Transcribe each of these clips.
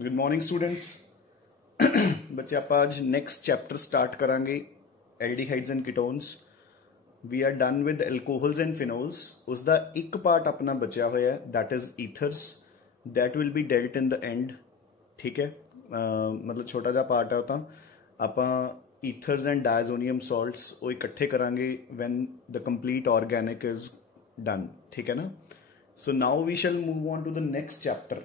Good morning students. बच्चे आप आज नेक्स्ट चैप्टर स्टार्ट करांगे aldehydes and ketones. We are done with alcohols and phenols. उसका एक पार्ट अपना बचा होया that is ethers, that will be dealt in the end. ठीक है, मतलब छोटा जा पार्ट है। तो आप ईथर्स एंड डायजोनियम सॉल्ट्स वो इकट्ठे करांगे when the complete organic is done. ठीक है ना। So now we shall move on to the next chapter,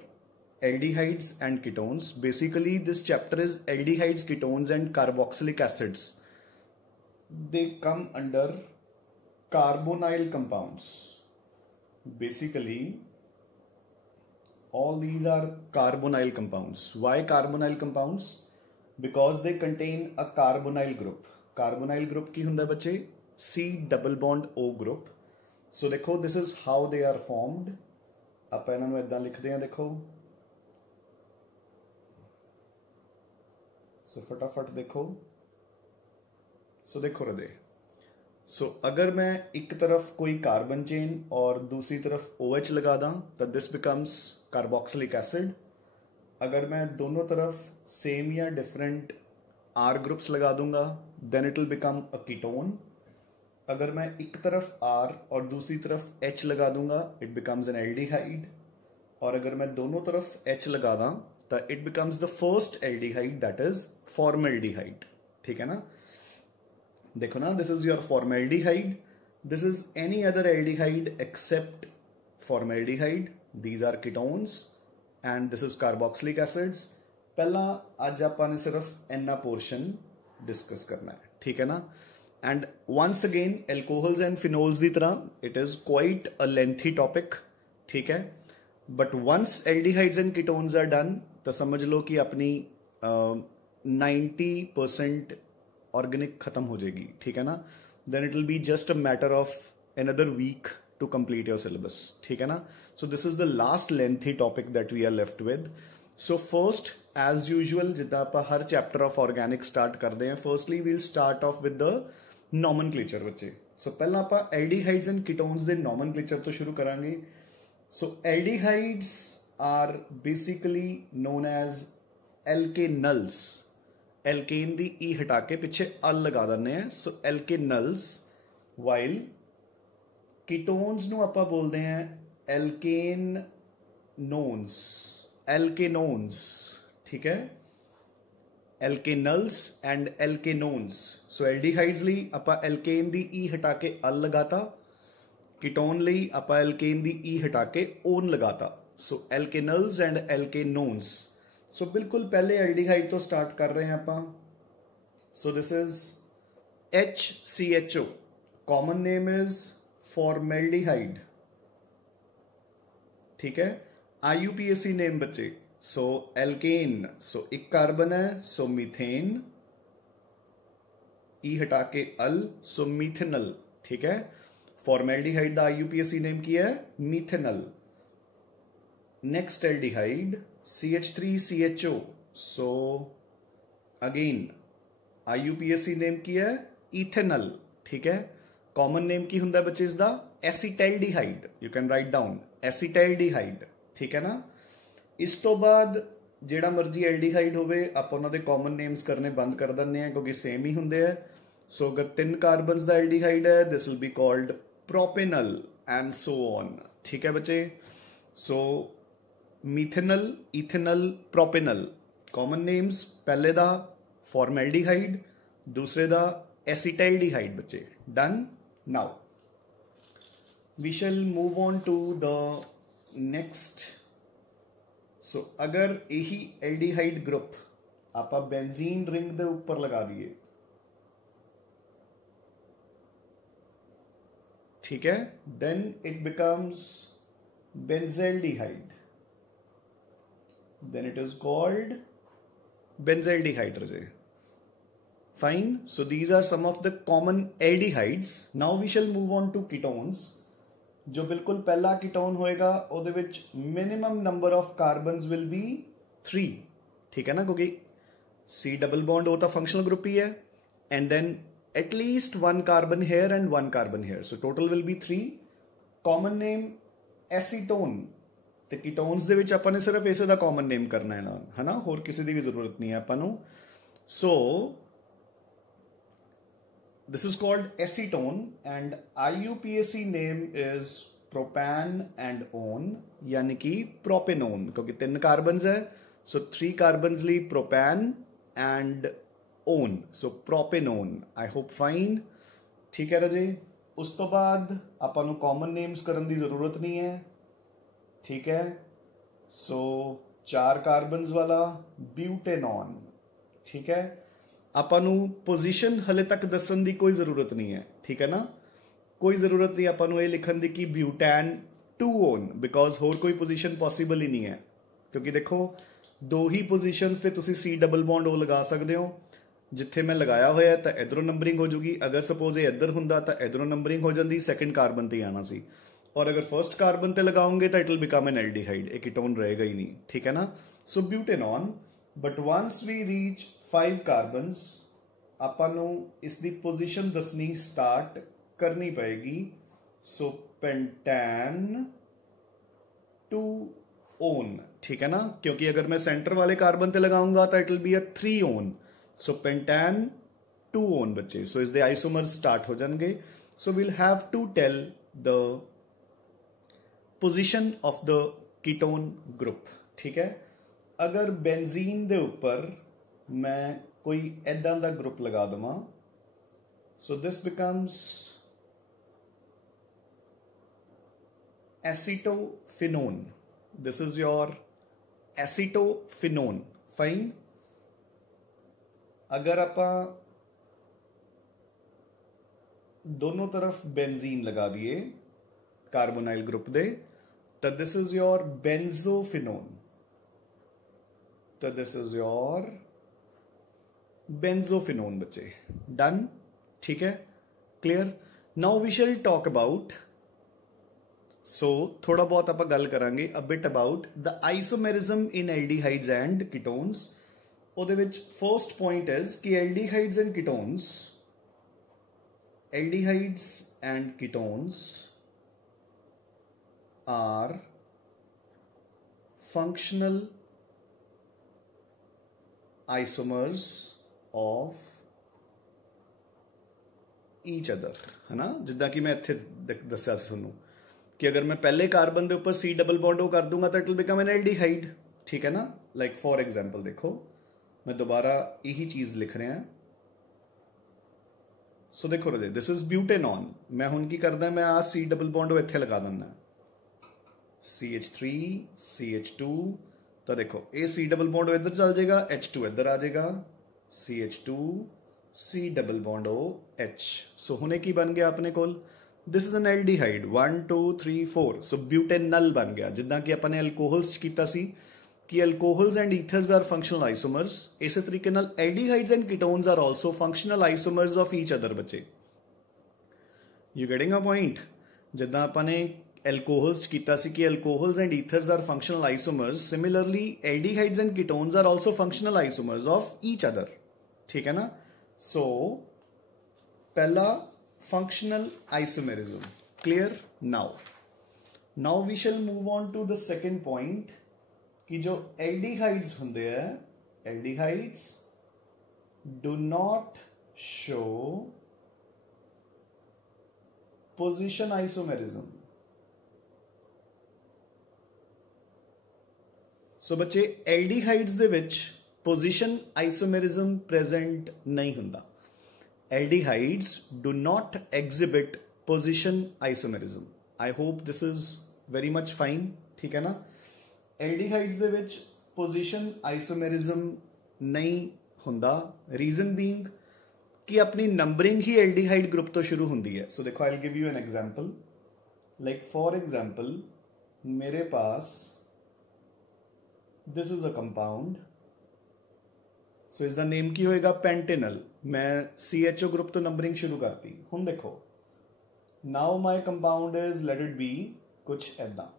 aldehydes and ketones. Basically this chapter is aldehydes, ketones and carboxylic acids. They come under carbonyl compounds. Basically all these are carbonyl compounds. Why carbonyl compounds? Because they contain a carbonyl group. Carbonyl group की हुंदा बच्चे C double bond O group. So देखो this is how they are formed. आप इन्हां नूं इदां लिखदे हैं, देखो सो फटाफट देखो। देखो हृदय। अगर मैं एक तरफ कोई कार्बन चेन और दूसरी तरफ OH लगा दा तो दिस बिकम्स कार्बोक्सिलिक एसिड। अगर मैं दोनों तरफ सेम या डिफरेंट R ग्रुप्स लगा दूंगा then it will become a ketone. अगर मैं एक तरफ R और दूसरी तरफ H लगा दूंगा इट बिकम्स एन एल्डिहाइड। और अगर मैं दोनों तरफ H लगा दा तो it becomes the first aldehyde that is formaldehyde. ठीक है ना। देखो ना, this is your formaldehyde, this is any other aldehyde except formaldehyde. These are ketones and this is carboxylic acids. पहला आज आपने सिर्फ इन्ना पोर्शन डिस्कस करना है। ठीक है ना। And once again alcohols and phenols की तरह it is quite a lengthy topic. ठीक है, but once aldehydes and ketones are done तो समझ लो कि अपनी 90% ऑर्गेनिक खत्म हो जाएगी। ठीक है ना। Then it will be just a matter of another week to complete your syllabus. ठीक है ना। So this is the last lengthy topic that we are left with. So first as usual जिदा आप हर चैप्टर ऑफ ऑर्गेनिक स्टार्ट करते हैं, firstly we'll start off with the nomenclature बच्चे। पहला आप एल्डिहाइड्स एंड कीटोन्स दे नॉमनक्लेचर तो शुरू करांगे। So aldehydes are basically known as alkanals. Alkane the E हटा के पीछे अल लगा देने हैं। So alkanals, while ketones नू आपा बोलते हैं alkanones. Alkanones, ठीक है। alkanals and alkanones. So aldehydes ली आपा alkane दी E हटा के अल लगाता, कीटोन ਲਈ ਆਪਾਂ एल्केन ਦੀ E हटा के ओन लगाता। सो एल्केनल्स एंड एल्केनोन्स। सो बिल्कुल पहले एल्डिहाइड तो स्टार्ट कर रहे हैं आप। सो this is HCHO, common name is formaldehyde. ठीक है। IUPAC नेम बच्चे। सो एल्केन, सो एक कार्बन है, सो मीथेन, E हटा के अल, सो मीथेनल। ठीक है। फॉर्मल्डिहाइड दा IUPAC नेम किया है methanal. Next aldehyde CH3CHO। So again IUPAC name किया है इथेनल। ठीक है। कॉमन नेम की हुंदा बच्चे इसदा acetaldehyde. You can write down acetaldehyde. ठीक है ना। इस तो बाद जेड़ा मर्जी एल्डिहाइड होवे आप उन्हां दे कॉमन नेम्स करने बंद कर दिंदे हैं क्योंकि सेम ही हुंदे हैं। सो अगर 3 कार्बन्स दा एल्डिहाइड है this will be called propanal and so on. ठीक है बच्चे। So methanal, ethanal, propanal common names. पहले दा फॉर्मल्डिहाइड, दूसरे दा एसिटल्डिहाइड बच्चे। Done. Now we shall move on to the next. So अगर यही एल्डिहाइड ग्रुप आप बेंजीन रिंग दे ऊपर लगा दिए, ठीक है, then it becomes benzaldehyde, then it is called benzaldehyde. Fine. So these are some of the common aldehydes. Now we shall move on to ketones. जो बिल्कुल पहला कीटोन होएगा ਉਹਦੇ ਵਿੱਚ minimum number of carbons will be 3। ठीक है ना, क्योंकि C डबल बॉन्ड वो तो फंक्शनल ग्रुप ही है। And then at least 1 carbon here and 1 carbon here. So total will be 3. Common name acetone. ਤੇ ਕੀਟੋਨਸ ਦੇ ਵਿੱਚ ਆਪਾਂ ਨੇ ਸਿਰਫ ਇਸੇ ਦਾ ਕਾਮਨ ਨੇਮ ਕਰਨਾ ਹੈ ਨਾ, ਹਨਾ, ਹੋਰ ਕਿਸੇ ਦੀ ਵੀ ਜ਼ਰੂਰਤ ਨਹੀਂ ਹੈ ਆਪਾਂ ਨੂੰ। ਸੋ this is called acetone and IUPAC name is propan and one, यानी कि propanone, क्योंकि 3 कार्बन्स है, so 3 कार्बन्स ਲਈ propan and one, so propanone। I hope fine, ठीक है राजे। उस तो बाद ਆਪਾਂ ਨੂੰ ਕਾਮਨ ਨੇਮਸ ਕਰਨ ਦੀ ਜ਼ਰੂਰਤ ਨਹੀਂ ਹੈ, ठीक है। सो 4 कार्बन्स वाला ब्यूटेनॉन, ठीक है। ਆਪਾਂ ਨੂੰ ਪੋਜੀਸ਼ਨ ਹਲੇ ਤੱਕ ਦੱਸਣ ਦੀ ਕੋਈ ਜ਼ਰੂਰਤ ਨਹੀਂ ਹੈ, ਠੀਕ ਹੈ ਨਾ, ਕੋਈ ਜ਼ਰੂਰਤ ਨਹੀਂ ਆਪਾਂ ਨੂੰ ਇਹ ਲਿਖਣ ਦੀ ਕਿ ਬਿਊਟੈਨ 2 ਓਨ, ਬਿਕੋਜ਼ ਹੋਰ ਕੋਈ ਪੋਜੀਸ਼ਨ ਪੋਸੀਬਲ ਹੀ ਨਹੀਂ ਹੈ, ਕਿਉਂਕਿ ਦੇਖੋ 2 ਹੀ ਪੋਜੀਸ਼ਨਸ ਤੇ ਤੁਸੀਂ C ਡਬਲ ਬੌਂਡ O ਲਗਾ ਸਕਦੇ ਹੋ। ਜਿੱਥੇ ਮੈਂ ਲਗਾਇਆ ਹੋਇਆ ਤਾਂ ਇਧਰੋਂ ਨੰਬਰਿੰਗ ਹੋ ਜੂਗੀ, ਅਗਰ ਸਪੋਜ਼ ਇਹ ਇੱਧਰ ਹੁੰਦਾ ਤਾਂ ਇਧਰੋਂ ਨੰਬਰਿੰਗ ਹੋ ਜਾਂਦੀ, ਸੈਕੰਡ ਕਾਰਬਨ ਤੇ ਆਣਾ ਸੀ, और अगर फर्स्ट कार्बन पे लगाओगे तो it will become an aldehyde, एक कीटोन रहेगा ही नहीं, ठीक है ना। So butanone, but once we reach 5 carbons ਆਪਾਂ ਨੂੰ ਇਸ ਦੀ ਪੋਜੀਸ਼ਨ ਦੱਸਣੀ ਸਟਾਰਟ ਕਰਨੀ ਪਏਗੀ। सो पेंटान 2 ओन, ठीक है ना, क्योंकि अगर मैं सेंटर वाले कार्बन पे लगाऊंगा तो it will be a 3 one, so pentan 2 one बच्चे। सो इसके आइसोमर स्टार्ट हो जाएंगे। So will have to tell the position of the ketone group, ठीक है। अगर बेंजीन दे ऊपर मैं कोई ऐदा दा ग्रुप लगा दवा, so this becomes acetophenone, this is your acetophenone, fine. अगर आप दोनों तरफ बेंजीन लगा दिए कार्बोनाइल ग्रुप दे, तो दिस इज योर बेंजोफिनोन, तो दिस इज योर बेंजोफिनोन बच्चे, डन, ठीक है, clear. Now we shall talk about, so थोड़ा बहुत आप गल करांगे a bit about the isomerism in aldehydes and ketones. ਉਹਦੇ ਵਿੱਚ फर्स्ट पॉइंट इज कि aldehydes and ketones, aldehydes and ketones are functional isomers of each other, है ना। जिद्दां कि मैं इत्थे दस्सिया सी तुहानूं कि अगर मैं पहले कार्बन के ऊपर C डबल बॉन्ड O कर दूंगा तो it will become an aldehyde, ठीक है ना। लाइक फॉर एग्जाम्पल देखो, मैं दोबारा यही चीज लिख रहा। सो देखो राजे, दिस इज ब्यूटेनॉन, मैं हुण की करदा, मैं आ C डबल बॉन्ड O इत्थे लगा दिंदा, CH3 CH2, तो देखो ये C डबल बॉन्ड इधर चल जाएगा, H2 इधर आ जाएगा, CH2 C double bond O H। So हुणे की बन गया अपने कोल, this is an aldehyde 1 2 3 4, so butanal बन गया। जिद्दां कि अपने एल्कोहल्स कीता सी कि alcohols and ethers are functional isomers, इस तरीके नाल aldehydes and ketones are also functional isomers of each other बच्चे। You getting a point. जिद्दां अपने एल्कोहल्स कीता सी कि alcohols and ethers are functional isomers, similarly aldehydes and ketones are also functional isomers of each other, ठीक है ना। So पहला functional isomerism, clear. Now we shall move on to the second point कि जो aldehydes होंदे हैं, aldehydes do not show position isomerism. So बच्चे aldehydes दे विच पोजिशन आइसोमेरिज्म प्रेजेंट नहीं हुंदा। Aldehydes do not exhibit position isomerism. I hope this is very much fine, ठीक है ना। एल्डिहाइड्स दे विच पोजिशन आइसोमेरिज्म नहीं हुंदा, रीजन बीइंग कि अपनी नंबरिंग ही एल्डिहाइड ग्रुप तो शुरू हुंदी है। सो देखो, आई will give you an example, like for example मेरे पास दिस इज अ कंपाउंड, सो इसका नेम की होएगा पेंटेनल। मैं CHO ग्रुप तो नंबरिंग शुरू करती। हुण देखो, now my compound is, let it be कुछ ऐदा।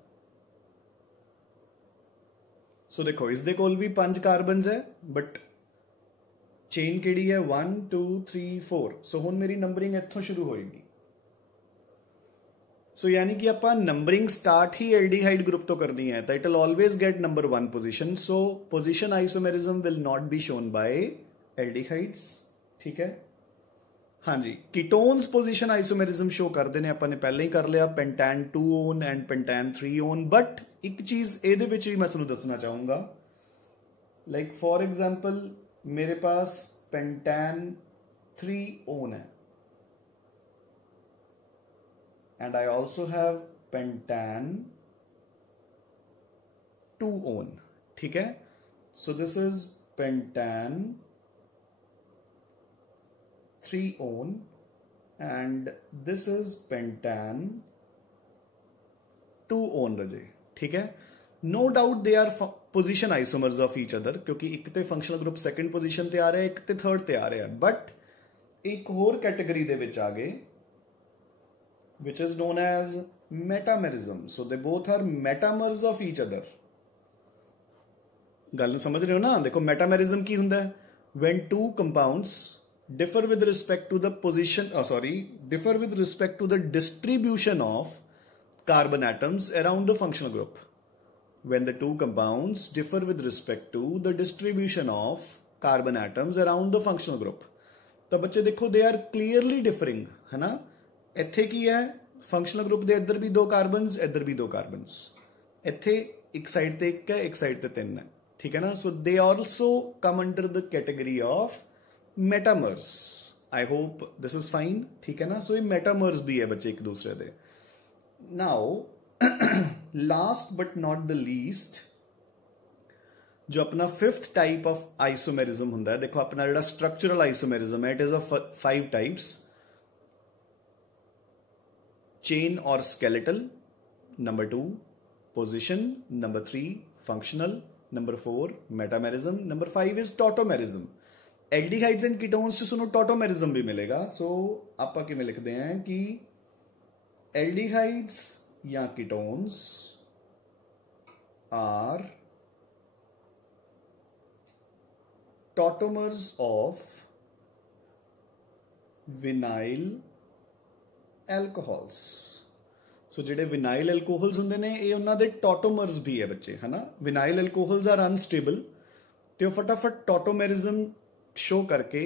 सो देखो, इसदे कोल भी 5 कार्बन्स है, बट चेन केड़ी है 1 2 3 4। सो हुण मेरी नंबरिंग इत्थों शुरू होएगी। सो यानी कि आप नंबरिंग स्टार्ट ही एल्डिहाइड ग्रुप तो करनी है, तो it will always get number 1 position. So position isomerism will not be shown by aldehydes. ठीक है. हाँ जी, कीटोन्स पोजीशन आइसोमेरिज्म शो करते हैं, अपन ने पहले ही कर लिया, पेंटान 2 ओन एंड पेंटान 3 ओन. बट एक चीज ਇਹਦੇ ਵਿੱਚ ਵੀ मैं ਤੁਹਾਨੂੰ ਦੱਸਣਾ ਚਾਹੂੰਗਾ, लाइक फॉर एग्जांपल मेरे पास पेंटान 3 ओन है and I also have pentan 2 on. ठीक है. So this is pentan 3 on and this is pentan 2 on रजे. ठीक है. No doubt they are position isomers of each other, क्योंकि एक ते फंक्शनल ग्रुप सेकंड पोजीशन ते आ रहा है, एक ते थर्ड ते आ रहा है. बट एक होर कैटेगरी दे विच आ गए which is known as metamerism. So they both are metamers of each other. ਗੱਲ ਨੂੰ ਸਮਝ ਰਹੇ ਹੋ ਨਾ? ਦੇਖੋ metamerism ਕੀ ਹੁੰਦਾ ਹੈ? When two compounds differ with respect to the position, differ with respect to the distribution of carbon atoms around the functional group. When the two compounds differ with respect to the distribution of carbon atoms around the functional group. ਤਾਂ ਬੱਚੇ ਦੇਖੋ they are clearly differing, है ना? ਇੱਥੇ ਕੀ ਹੈ? Functional group ਦੇ ਇੱਧਰ ਵੀ 2 ਕਾਰਬਨਸ, ਇੱਧਰ ਵੀ 2 ਕਾਰਬਨਸ. ਇੱਥੇ ਇੱਕ ਸਾਈਡ ਤੇ 1 ਹੈ, ਇੱਕ ਸਾਈਡ ਤੇ 3 ਹੈ. ਠੀਕ ਹੈ ਨਾ? So they also come under the category of metamers. I hope this is fine. ਠੀਕ ਹੈ ਨਾ? ਸੋ ਇਹ ਮੈਟਾਮਰਸ ਵੀ ਹੈ ਬੱਚੇ ਇੱਕ ਦੂਸਰੇ ਦੇ. Now last but not the least, जो अपना 5th टाइप ऑफ आइसोमेरिज्म ਹੁੰਦਾ है, देखो अपना ਜਿਹੜਾ स्ट्रक्चरल आइसोमेरिज्म है, it is of 5 types. Chain और skeletal, number 2 position, number 3 functional, number 4 metamerism, number 5 is tautomerism. Aldehydes and ketones से सुनो टॉटोमेरिज्म भी मिलेगा. सो आप किमें लिखते हैं कि एल्डिहाइड्स या ketones are tautomers of vinyl alcohols. So ਜਿਹੜੇ ਵਿਨਾइल एल्कोहल्स ਹੁੰਦੇ ਨੇ, ਇਹ ਉਹਨਾਂ ਦੇ ਟੌਟੋਮਰਸ ਵੀ ਹੈ ਬੱਚੇ, ਹੈ ਨਾ? ਵਿਨਾइल एल्कोहल्स आर अनस्टेबल, ਤੇ ਉਹ ਫਟਾਫਟ ਟੌਟੋਮੈਰਿਜ਼ਮ ਸ਼ੋ ਕਰਕੇ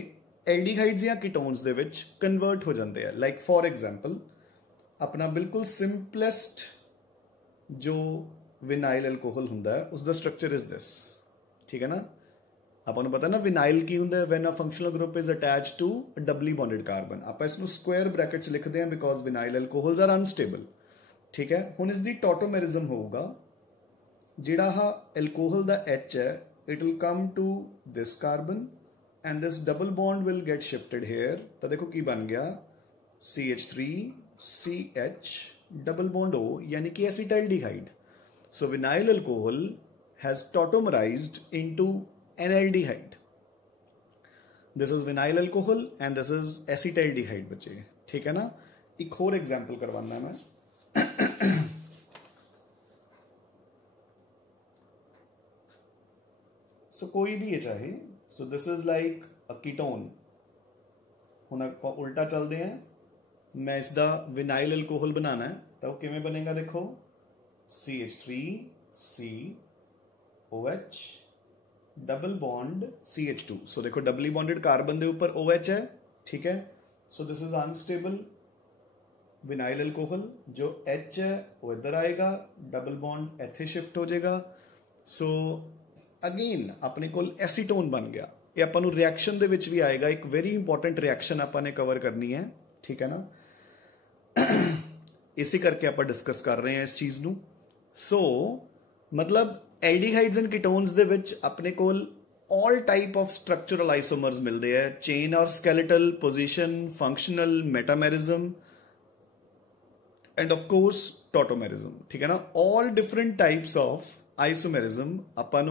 ਐਲਡੀਹਾਈਡਸ ਜਾਂ ਕੀਟੋਨਸ ਦੇ ਵਿੱਚ ਕਨਵਰਟ ਹੋ ਜਾਂਦੇ ਆ. ਲਾਈਕ ਫॉर एग्जांपल ਆਪਣਾ ਬਿਲਕੁਲ ਸਿੰਪਲੈਸਟ ਜੋ ਵਿਨਾइल एल्कोहल ਹੁੰਦਾ ਹੈ, ਉਸ ਦਾ ਸਟਰਕਚਰ ਇਜ਼ ਦਿਸ. ਠੀਕ ਹੈ ਨਾ? ਆਪਾਂ ਨੂੰ ਪਤਾ ਨਾ ਵਿਨਾइल ਕੀ ਹੁੰਦਾ ਹੈ? When a functional group is attached to a doubly bonded carbon. ਆਪਾਂ ਇਸ ਨੂੰ ਸਕੁਆਇਰ ਬ੍ਰੈਕਟ 'ਚ ਲਿਖਦੇ ਹਾਂ because vinyl alcohols are unstable. ਠੀਕ ਹੈ. ਹੁਣ ਇਸ ਦੀ ਟੌਟੋਮੈਰਿਜ਼ਮ ਹੋਊਗਾ, ਜਿਹੜਾ ਆਹ ਐਲਕੋਹਲ ਦਾ H ਹੈ, it will come to this carbon and this double bond will get shifted here. ਤਾਂ ਦੇਖੋ ਕੀ ਬਣ ਗਿਆ, CH3CH ਡਬਲ ਬੌਂਡ O, यानी कि acetaldehyde. So vinyl alcohol has tautomerised into an aldehyde. This is vinyl alcohol and this is acetaldehyde बच्चे. ठीक है ना? एक और एग्जाम्पल करवाना है मैं. So कोई भी है चाहे. So this is like a ketone. ਹੁਣ ਆਪਾਂ उल्टा चलते हैं. मैं इसका vinyl alcohol बनाना है, तो किमें बनेगा देखो, CH3COH डबल बॉन्ड CH2. सो देखो डबली बॉन्डेड कार्बन के ऊपर OH है. ठीक है. So this is unstable vinyl alcohol. जो H है वो इधर आएगा, डबल बॉन्ड इथे शिफ्ट हो जाएगा. सो अगेन अपने को एसीटोन बन गया. ये अपन रिएक्शन दे विच भी आएगा. एक वेरी इंपॉर्टेंट रिएक्शन अपन ने कवर करनी है. ठीक है ना? इसी करके आप डिस्कस कर रहे हैं इस चीज नू. सो मतलब एल्डिहाइड्स एंड कीटोन्स दे विच अपने कोल all type of structural isomers मिलते हैं. चेन और skeletal, position, functional, metamerism and of course tautomerism. ठीक है ना? All different types of isomerism अपन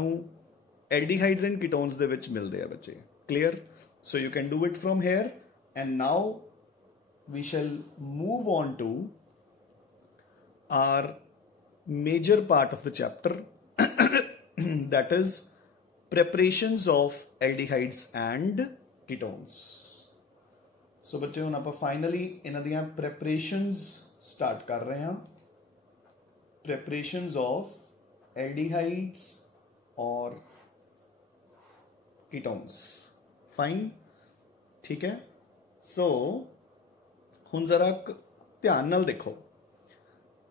एल्डिहाइड्स एंड कीटोन्स दे विच मिलते हैं बच्चे. Clear? So you can do it from here and now we shall move on to our major part of the chapter, that is preparations of aldehydes and ketones. So बच्चे हुण आपां finally इन्हां दियां preparations स्टार्ट कर रहे हैं preparations of aldehydes और ketones. Fine, ठीक है। सो हुण जरा ध्यान नाल देखो।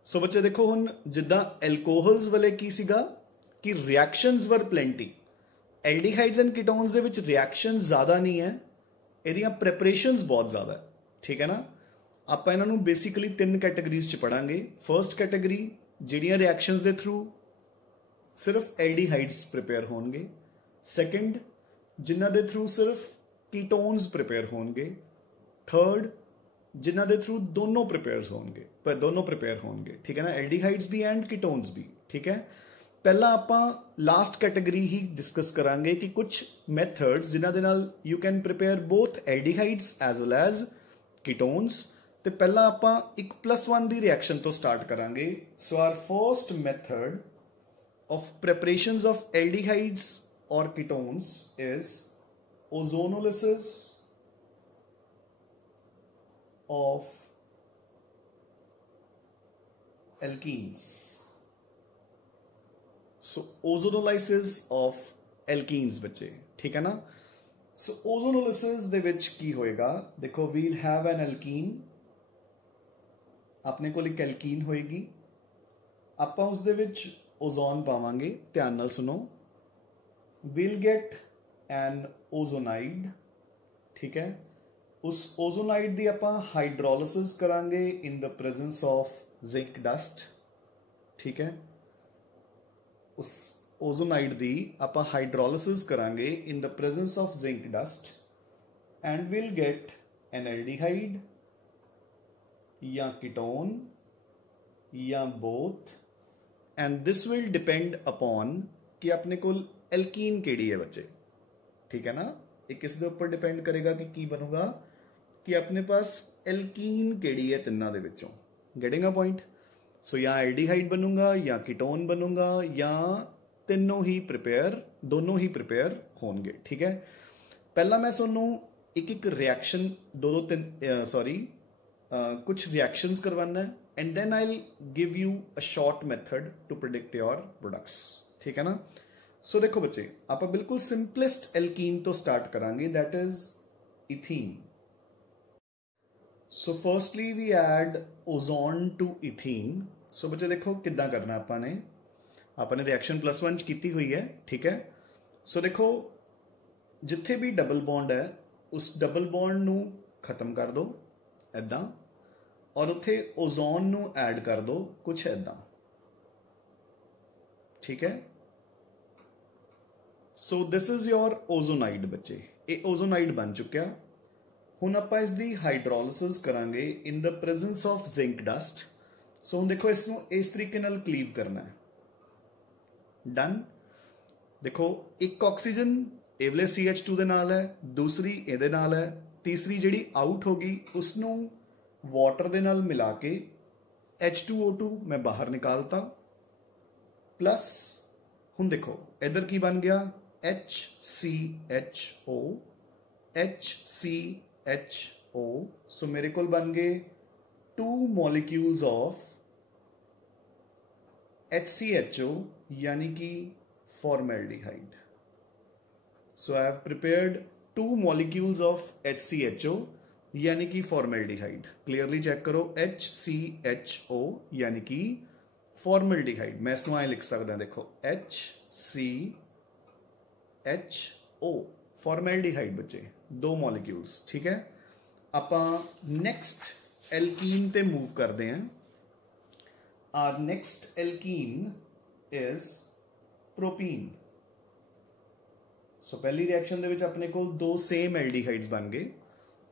सो बच्चे देखो, हुण जिद्दां एल्कोहल्स वाले की सीगा कि reactions were plenty, aldehydes and ketones दे विच रिएक्शन ज्यादा नहीं है, इहदियां प्रेपरेशंस बहुत ज्यादा है, ठीक है ना। ਆਪਾਂ ਇਹਨਾਂ ਨੂੰ बेसिकली 3 कैटेगरीज च पढ़ांगे। फर्स्ट कैटेगरी ਜਿਹੜੀਆਂ रिएक्शंस ਦੇ थ्रू सिर्फ एल्डिहाइड्स प्रिपेयर होणगे। सैकेंड जिन्हां दे थ्रू सिर्फ कीटोन्स प्रिपेयर होणगे। थर्ड जिन्हां दे थ्रू दोनों प्रिपेयर होणगे, ठीक है ना, एल्डिहाइड्स भी एंड कीटोन्स भी, ठीक है। पहला आपां लास्ट कैटेगरी ही डिस्कस करांगे कि कुछ मैथड्स जिन्हां दे नाल you can prepare both aldehydes as well as ketones. तो पहला आपां 1+1 दी रिएक्शन तो स्टार्ट करांगे। So our first method of preparations of aldehydes और ketones is ozonolysis of alkenes. So ozonolysis of alkenes बच्चे, ठीक है ना। सो ओजोनोलिसिस दे विच की होएगा, देखो वील हैव एन एल्कीन, अपने को एक एल्कीन होएगी, आपां उस दे विच ओजोन पावांगे। ध्यान नाल सुनो, वील गेट एन ओजोनाइड, ठीक है। उस ओजोनाइड दी आपां हाइड्रोलिसिस करांगे in the presence of zinc dust, ठीक है। उस ओजोनाइड दी आपां हाइड्रोलिसिस करांगे in the presence of zinc dust and will get an aldehyde या कीटोन या both, and this will depend upon कि अपने को एल्कीन केड़ी है बच्चे, ठीक है ना। एक किस दे ऊपर डिपेंड करेगा कि की बनूगा कि अपने पास एल्कीन केड़ी है तिन्ना दे विचों। Getting a point. सो या एल्डिहाइड बनूंगा या कीटोन बनूंगा या दोनों ही प्रिपेयर होंगे, ठीक है। पहला मैं सुनू एक रिएक्शन कुछ रिएक्शंस करवाना है and then I will give you a short method to predict your products, ठीक है ना। सो देखो बच्चे, आप बिल्कुल सिंपलेस्ट एल्कीन तो स्टार्ट करांगे, that is ethene. So firstly we add ozone to ethene. So बच्चे देखो किद्दां करना आपने रिएक्शन +1 की हुई है, ठीक है। सो देखो जिथे भी डबल बॉन्ड है उस डबल बॉन्ड नू खत्म कर दो ऐदां, और उत्थे ओजोन नू ऐड कर दो कुछ ऐदां, ठीक है। So this is your ozonide बच्चे, ये ओजोनाइड बन चुका। हुण आपां इसदी हाइड्रोलिसिस करांगे in the presence of zinc dust. So हुण देखो इसनू इस तरीके नाल क्लीव करना है। डन। देखो एक ऑक्सीजन एवले CH2 दे नाल है, दूसरी इहदे नाल है, तीसरी जिहड़ी आउट होगी उसनू वाटर दे नाल मिला के H2O2 मैं बाहर निकालता, प्लस हुण देखो इधर की बन गया HCHO HCHO। सो मेरे को बन गए 2 मॉलिक्यूल्स ऑफ HCHO यानी कि formaldehyde. So I have prepared 2 molecules of HCHO यानी कि फॉर्मेल्डिहाइड। क्लियरली चेक करो, HCHO यानी कि फॉर्मेल्डिहाइड। मैं इसको लिख सकता, देखो HCHO फॉर्मेल्डिहाइड बच्चे, 2 मॉलिक्यूल्स, ठीक है। आपां नेक्स्ट एल्कीन ते मूव करते हैं। Our next alkene is propene. So पहली रिएक्शन दे विच अपने को 2 सेम एल्डिहाइड्स बन गए।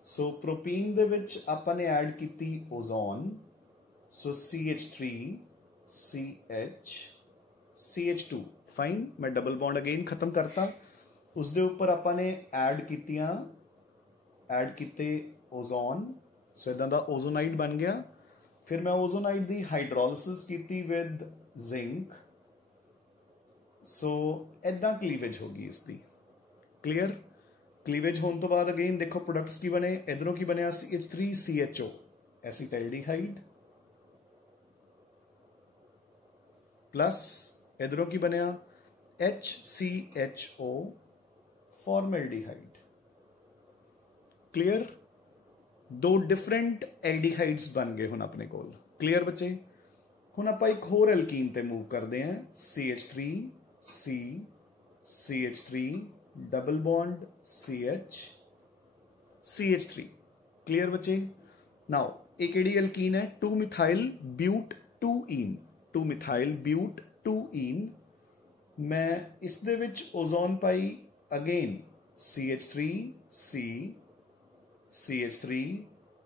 सो प्रोपीन दे विच आपने ऐड कीती ओजोन, सो CH3 CH CH2। फाइन, मैं डबल बॉन्ड अगेन खत्म करता, उस दे ऊपर आपने ऐड कीते ओजोन। सो इदां दा ओजोनाइड बन गया। फिर मैं ओजोनाइड दी हाइड्रोलिसिस की विद जिंक। सो इदां क्लीवेज होगी इसकी। क्लियर। क्लीवेज होने तो बाद अगेन देखो प्रोडक्ट्स की बने, इधरों की बने CH3 CHO एसिटाइल्डिहाइड, प्लस इधरों की बनया HCHO फॉर्मल्डिहाइड। क्लियर? दो डिफरेंट एल्डिहाइड्स बन गए हुण अपने कोल। क्लियर बच्चे? हुण आपां एक होर एल्कीन ते मूव करते हैं, CH3 C CH3 double bond CH CH3। Clear बच्चे? नाउ एक केड़ी एल्कीन है, 2 मिथाइल ब्यूट 2ईन, 2 मिथाइल ब्यूट 2ईन। मैं इस दे विच ओजोन पाई again CH3 C CH3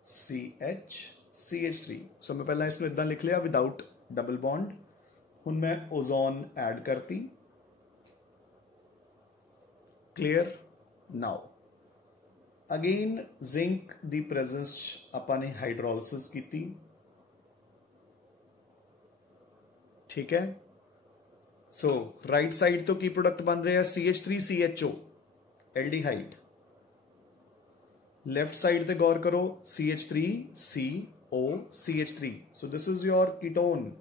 CH CH3। So मैं पहला इसको इदां लिख लिया विदाउट डबल बॉन्ड। हुण मैं ओजोन ऐड करती। Clear? Now again zinc the presence आपां ने हाइड्रोलिसिस की। ठीक है? सो राइट साइड तो की प्रोडक्ट बन रहा है CH3CHO एल्डिहाइड। लेफ्ट साइड पे गौर करो CH3CO CH3। So this is your ketone.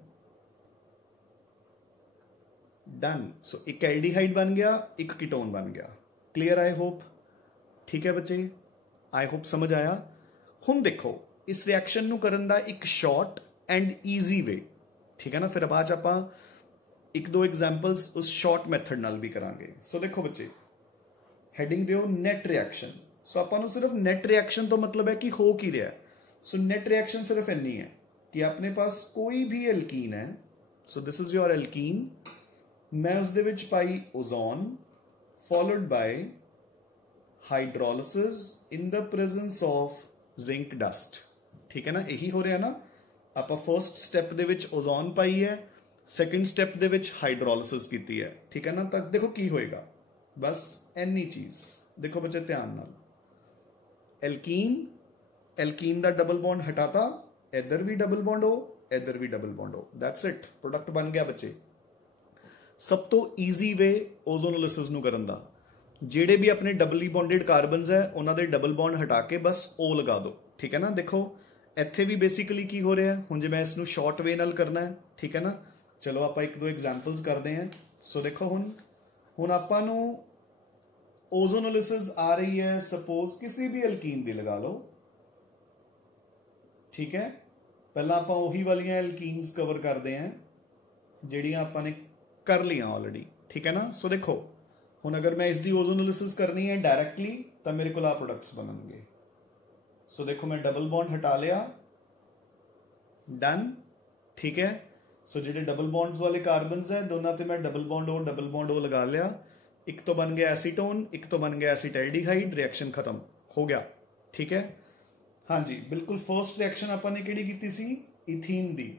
Done. So एक एल्डिहाइड बन गया, एक कीटोन बन गया। क्लियर? I hope. ठीक है बच्चे? आई होप समझ आया। हुण देखो इस रिएक्शन नू करन दा एक शॉर्ट एंड ईजी वे। ठीक है ना? फिर बाद आपां एक दो एग्जाम्पल्स उस शॉर्ट मैथड नाल भी करांगे। सो देखो बच्चे, हैडिंग दियो नेट रिएक्शन। सो आपां नू सिर्फ नेट रिएक्शन तो मतलब है कि हो की रहा है। सो नेट रिएक्शन सिर्फ इन्नी है कि अपने पास कोई भी एल्कीन है। So this is your alkene. मैं उस दे विच पाई ozone followed by hydrolysis in the presence of zinc dust. ठीक है ना? यही हो रहा है ना? आपां फर्स्ट स्टेप दे विच ओजोन पाई है, सेकंड स्टेप दे विच हाइड्रोलिसिस की है। ठीक है ना? तक देखो की होएगा, बस इन्नी चीज देखो बच्चे ध्यान नाल। एल्कीन, एल्कीन दा डबल बॉन्ड हटाता, इधर भी डबल बॉन्ड हो, इधर भी डबल बॉन्ड हो, दैट्स इट, प्रोडक्ट बन गया बच्चे। सब तो ईजी वे ओजोनोलिसिस नू करन दा, ਜਿਹੜੇ भी अपने डबली बॉन्डेड कार्बन्स है उन्होंने डबल बॉन्ड हटा के बस ओ लगा दो। ठीक है ना? देखो ਇੱਥੇ भी बेसिकली की हो रहा है। हुण जे मैं इसनू शॉर्ट वे नाल करना है, ठीक है ना? चलो आप एक दो एग्जाम्पल्स करते हैं। सो देखो हुण आपां नू ओजोनोलिसिस आ रही है, सपोज किसी भी एल्कीन दी लगा लो। ठीक है? पहला आपां ओही वालियां एल्कीन्स कवर करते हैं ਜਿਹੜੀਆਂ आपां ने कर लिया ऑलरेडी। ठीक है ना? सो देखो हुण अगर मैं इसकी ओजोनोलिसिस करनी है डायरैक्टली तो मेरे को आ प्रोडक्ट्स बननगे। सो देखो मैं डबल बॉन्ड हटा लिया, डन। ठीक है? सो जो डबल बॉन्ड्स वाले कार्बन्स है दोनों ते मैं डबल बॉन्ड ओ लगा लिया। एक तो बन गया एसीटोन, एक तो बन गया एसिटाल्डिहाइड, रिएक्शन खत्म हो गया। ठीक है? हाँ जी बिल्कुल। फर्स्ट रिएक्शन आपां ने किहड़ी कीती सी? इथीन दी।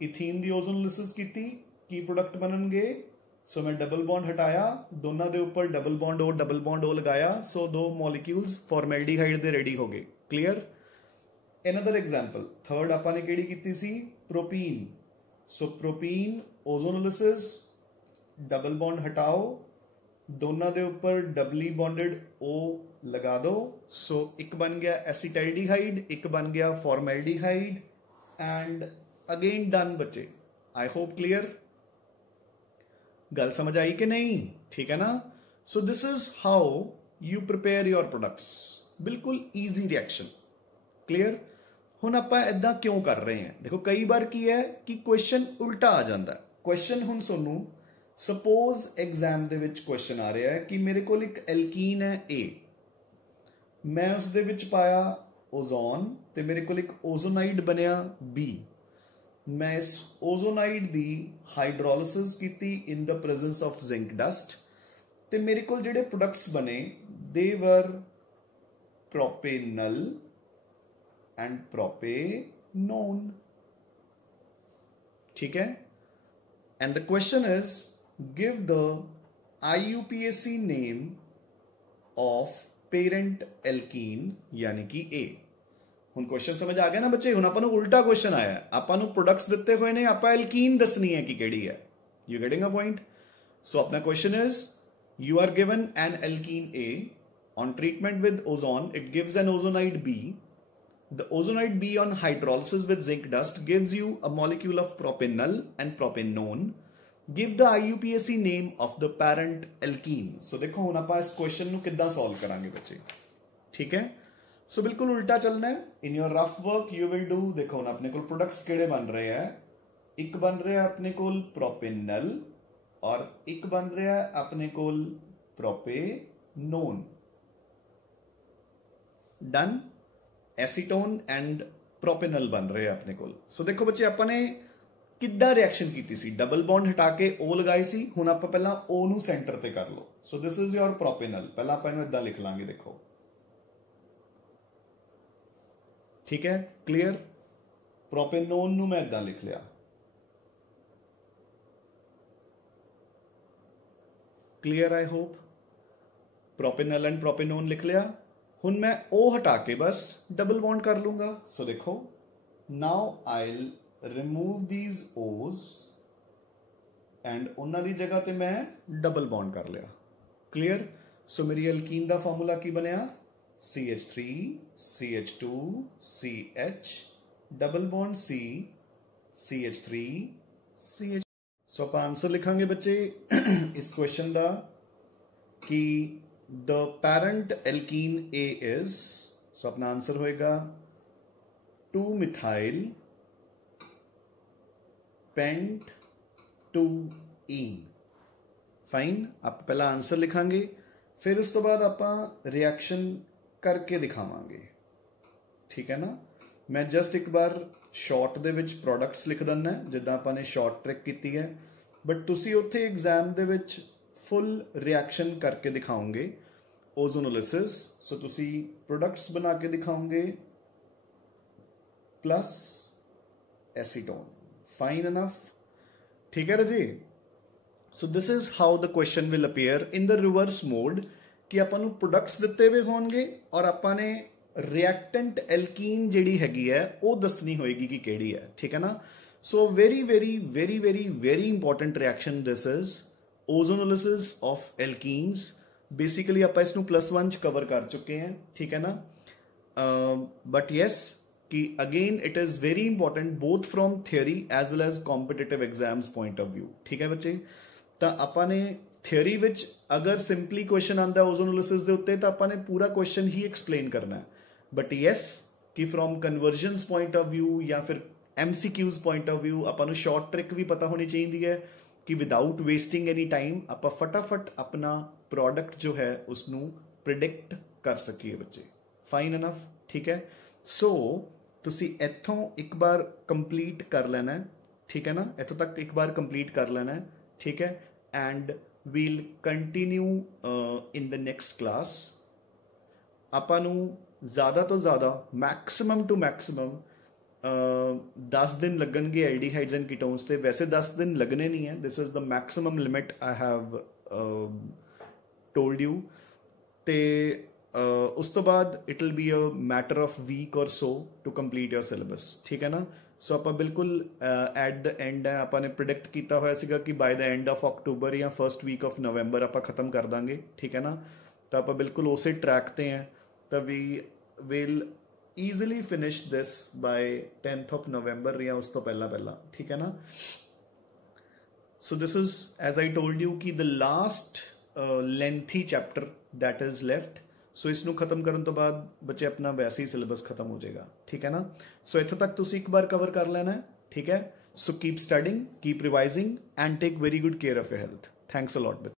इथीन दी ओजोनोलिसिस की प्रोडक्ट बननगे। सो मैं डबल बॉन्ड हटाया, दोनों के ऊपर डबल बॉन्ड ओ लगाया। सो दो मॉलिक्यूल्स फॉर्मल्डिहाइड दे रेडी हो गए। क्लियर? अनदर एग्जांपल थर्ड आपां ने केड़ी कीती सी? Propene. So propene ozonolysis, double bond हटाओ, दोनों के ऊपर डबली बॉन्डेड ओ लगा दो। सो एक बन गया एसिटाल्डिहाइड, एक बन गया फॉर्मल्डिहाइड एंड अगेन डन बच्चे। I hope clear? गल समझ आई कि नहीं? ठीक है ना? So this is how you prepare your products. बिल्कुल ईजी रिएक्शन। क्लियर? हुण आपां इदां क्यों कर रहे हैं? देखो कई बार की है कि क्वेश्चन उल्टा आ जाता है। क्वेश्चन हुण Sonu suppose exam they which question आ रहा है कि मेरे को एक एल्कीन है ए, मैं उस दे विच पाया ओजोन ते मेरे को एक ओजोनाइड बनया बी। मैं इस ओजोनाइड दी हाइड्रोलिसिस की इन the presence of zinc dust ते मेरे को जेडे प्रोडक्ट्स बने दे वर प्रोपेनल एंड प्रोपेनोन। ठीक है? And the question is give the IUPAC name of parent alkene यानी कि ए। हुण क्वेश्चन समझ आ गया ना बच्चे? हुण आपां नूं उल्टा क्वेश्चन आया, आपां नूं प्रोडक्ट्स दिते हुए ने, आपां एल्कीन दसनी है कि केड़ी है। You getting a point? So अपना question is you are given an alkene A on treatment with ozone, it gives an ozonide B. The ozonoid B on hydrolysis with zinc dust gives you a molecule of propanol and propanone. Give the IUPAC name of the parent alkene. So देखो हुण आपां इस question नूं किद्दां solve करांगे बच्चे, ठीक है। सो बिल्कुल उल्टा चलना है। In your rough work you will do, देखो हुण अपने कोल प्रोडक्ट्स किहड़े बन रहे हैं, एक बन रहा है अपने कोल प्रोपेनल और एक बन रहा है अपने कोल propanone. Done. Acetone and propanal बन रहे हैं अपने कोल। सो देखो बच्चे आपने किद्दां रिएक्शन कीती सी, डबल बॉन्ड हटा के ओ लगाई सी, हुण आपां पहला ओ नूं सेंटर ते कर लो। So this is your propanal, पहला आपां इहनूं इदां लिख लांगे, देखो ठीक है, क्लियर। प्रोपेनोन नूं मैं इदां लिख लिया, clear I hope. Propanal and propanone लिख लिया। हुण मैं ओ हटा के बस डबल बॉन्ड कर लूंगा। सो देखो now I will remove these ओज एंड उन्हां दी जगह ते मैं डबल बॉन्ड कर लिया, क्लियर। सो मेरी अल्कीन दा फार्मूला की बनया, CH3 CH2 CH double bond C CH3 CH। So आप आंसर लिखांगे बच्चे इस क्वेश्चन दा कि the parent alkene A is, so अपना आंसर होएगा 2-मिथाइल पेंट 2-ईन। फाइन, आप पहला आंसर लिखांगे, फिर उस तो बाद आप रिएक्शन करके दिखावांगे, ठीक है ना। मैं जस्ट एक बार शॉर्ट दे विच प्रोडक्ट्स लिख दिना जिद्दां आपां ने शॉर्ट ट्रिक कीती है, बट तुसी उत्थे एग्जाम दे विच फुल रिएक्शन करके दिखाओगे ओजोनोलिसिस। सो तुसी प्रोडक्ट्स बना के दिखाओगे प्लस एसीटोन। फाइन इनफ, ठीक है राजी। सो this is how the question will appear in the reverse mode कि आपां नूं प्रोडक्ट्स दिते हुए होणगे और आपां ने रिएक्टेंट एल्कीन जिहड़ी हैगी है वो दसनी होएगी कि किहड़ी है, ठीक है ना। So very very very very very important reaction this is ozonolysis of alkenes. Basically आप इसनूं +1 च कवर कर चुके हैं, ठीक है ना। बट यस कि again it is very important both from theory as well as competitive exams point of view, ठीक है बच्चे। तो आपां ने थियोरी विच अगर सिंपली क्वेश्चन आंदा ओजोनोलिसिस दे उत्ते तो आपां ने पूरा क्वेश्चन ही एक्सप्लेन करना है, बट यस कि from convergence point of view या फिर MCQs पॉइंट ऑफ व्यू आपां नूं शॉर्ट ट्रिक भी पता होनी चाहिए है कि विदाउट वेस्टिंग एनी टाइम आप फटाफट अपना प्रोडक्ट जो है उसनूं प्रिडिक्ट कर सकिए बच्चे। फाइन इनफ, ठीक है। सो तुसी इत्थों एक बार कंप्लीट कर लेना है, ठीक है ना, इत्थों तक एक बार कंप्लीट कर लेना है, ठीक है। And we'll continue in the next class. आपां नूं ज़्यादा तो ज़्यादा मैक्सिमम टू मैक्सिमम 10 दिन लगणगे एल्डिहाइड्स एंड कीटोन्स ते। वैसे 10 दिन लगने नहीं है, this is the maximum limit I have told you. ते उस तो बाद it will be a matter of week or so to complete your syllabus, ठीक है ना। सो आप बिल्कुल एट द एंड है आपने प्रिडिक्ट किया होया सीगा कि by the end of October या फर्स्ट वीक ऑफ नवंबर आप खत्म कर देंगे, ठीक है ना। तो आप बिल्कुल उसे ट्रैक ते हैं, तो we will easily finish this by 10th of November या उस तो पहला, ठीक है ना। So this is as I told you कि the last lengthy chapter that is left. So इसनूं खत्म करने तो बाद बच्चे अपना वैसे ही सिलेबस खत्म हो जाएगा, ठीक है ना। सो इत्थों तक तुसी एक बार कवर कर लेना है, ठीक है। So keep studying, keep revising and take very good care of your health. Thanks a lot.